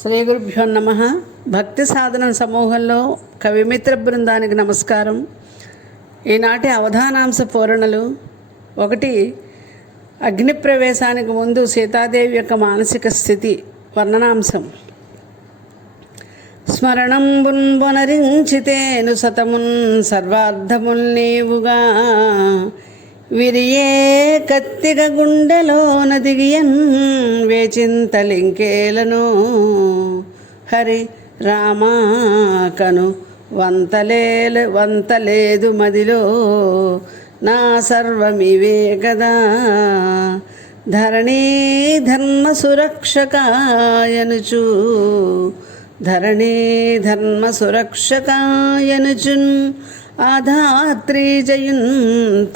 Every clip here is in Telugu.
శ్రీ గురుభ్యో నమ. భక్తి సాధన సమూహంలో కవిమిత్ర బృందానికి నమస్కారం. ఈనాటి అవధానాంశ పూరణలు ఒకటి అగ్ని ప్రవేశానికి ముందు సీతాదేవి యొక్క మానసిక స్థితి వర్ణనాంశం. స్మరణం బున్బొనరించితేను సతమున్ సర్వార్థముల్ నీవుగా. విరియే కత్తిగ గుండెలోన దిగియన్ వేచింతలింకేలను. హరి రామా కను వంతలేల వంతలేదు మదిలో నా సర్వమివే కదా ధరణీ ధర్మ సురక్షకాయనుచు ధరణీ ధర్మ సురక్షకాయనుచున్ ఆధాత్రేజయున్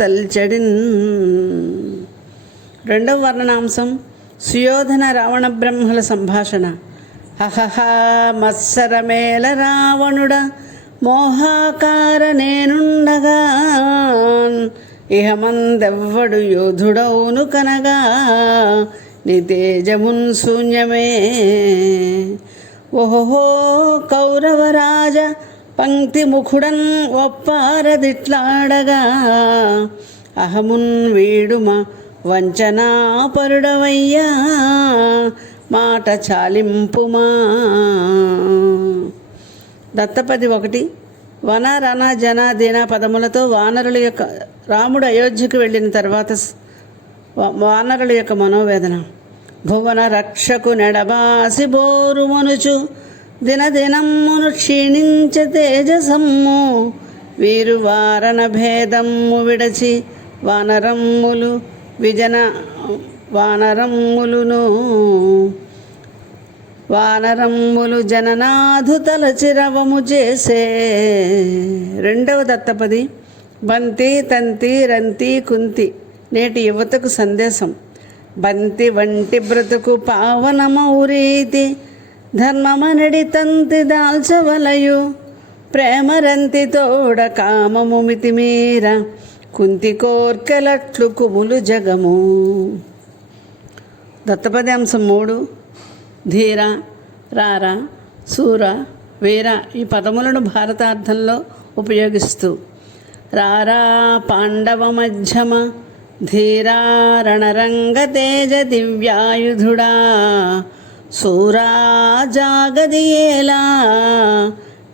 తల్చడిన్. రెండవ వర్ణనాంశం సుయోధన రావణ బ్రహ్మల సంభాషణ. హహహా మత్సరమేల రావణుడ మోహాకార నేనుండగా ఇహమందెవ్వడు యోధుడౌను కనగా నీ తేజమున్ శూన్యమే ఓహో కౌరవరాజ పంక్తి ముఖుడన్ ఒప్పారదిట్లాడగా అహమున్ వీడుమ వంచనాపరుడవయ్యా మాట చాలింపుమా. దత్తపది ఒకటి వన రణ జన దిన పదములతో వానరుల యొక్క రాముడు అయోధ్యకు వెళ్ళిన తర్వాత వానరుల యొక్క మనోవేదన. భువన రక్షకు నెడబాసి బోరు మనుచు దినదినమ్మును క్షీణించ తేజసమ్ము. వీరు వారణ భేదమ్ము విడచి వానరమ్ములు విజన వానరమ్ములును. వానరమ్ములు జననాథు తలచిరవము చేసే. రెండవ దత్తపది బంతి తంతి రంతి కుంతి నేటి యువతకు సందేశం. బంతి వంటి బ్రతుకు పావనమౌరీతి. ధర్మమనడి తంతి దాల్చవలయు. ప్రేమరంతి తోడ కామము మితిమీర. కుంతి కోర్కెలట్లు కుములు జగము. దత్తపది అంశం మూడు. ధీర రార సూర వీర ఈ పదములను భారతార్థంలో ఉపయోగిస్తూ. రారా పాండవ మధ్యమ. ధీరా రణరంగ తేజ దివ్యాయుధుడా. సూరా జాగదియేలా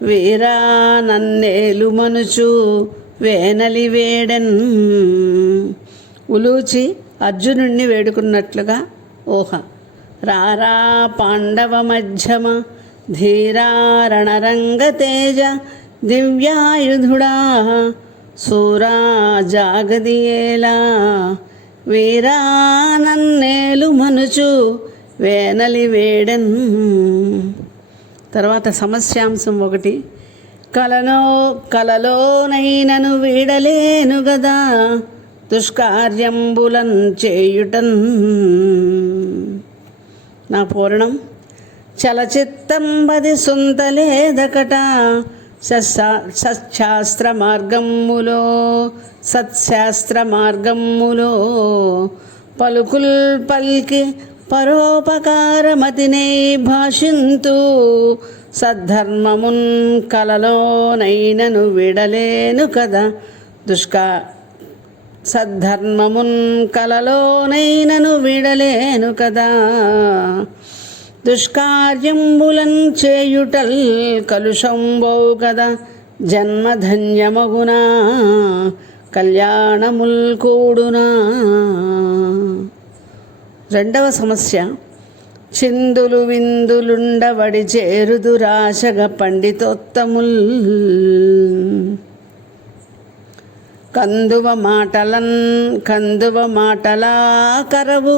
వీరా నన్నేలు మనుచు వేనలి వేడెన్. ఉలూచి అర్జునుణ్ణి వేడుకున్నట్లుగా ఊహ. రారా పాండవ మధ్యమ ధీరా రణరంగ తేజ దివ్యాయుధుడా సూరా జాగదియేలా వీరా నన్నేలు మనుచు వేనలి వేడెన్. తర్వాత సమస్యాంశం ఒకటి. కలలో కలలోనైనను వీడలేను గదా దుష్కార్యంబులన్ చేయుటన్. నా పూర్ణం చలచిత్తంబది సుంతలేదకట సత్శాస్త్ర మార్గమ్ములో సత్శాస్త్ర మార్గమ్ములో పలుకుల్ పల్కి పరోపకారమతినే భాషింతు సద్ధర్మమున్ కలలోనైనను విడలేను కదా. దుష్కా సద్ధర్మమున్ కలలోనైనను విడలేను కదా. దుష్కార్యంబులం చేయుటల్ కలుషంబౌ కదా. జన్మధన్యమగునా. కళ్యాణముల్ కూడునా. రెండవ సమస్య చిందులు విందులుండవడి చేరుదురాశగ పండితోత్తముల్. కందువ మాటలన్ కందువ మాటలా కరవు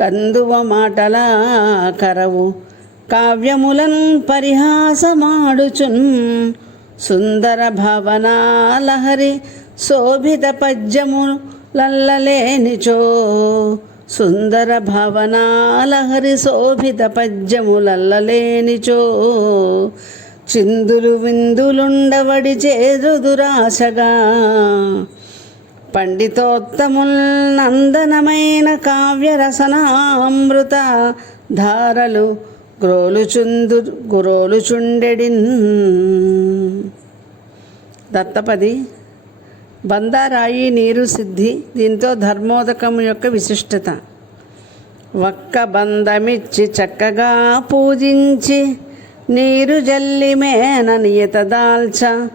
కందువ మాటలా కరవు. కావ్యములన్ పరిహాసమాడుచున్ సుందర భవనాలహరి శోభిత పద్యము లల్లలేనిచో సుందర భవనాలహరి శోభిత పద్యములల్లలేనిచో చిందులు విందులుండవడి చేరుదురాశగా పండితోత్తముల్ నందనమైన కావ్యరసనామృత ధారలు గ్రోలుచుందు గురోలుచుండెడిన్. దత్తపది బందారాయి నీరు సిద్ధి దీంతో ధర్మోదకం యొక్క విశిష్టత. ఒక్క బంధమిచ్చి చక్కగా పూజించి నీరు జల్లి మేన నియత దాల్చ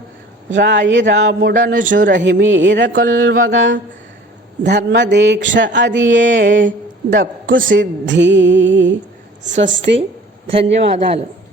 రాయి రాముడను చురహిమీర కొల్వగా ధర్మదీక్ష అదియే దక్కు సిద్ధి. స్వస్తి. ధన్యవాదాలు.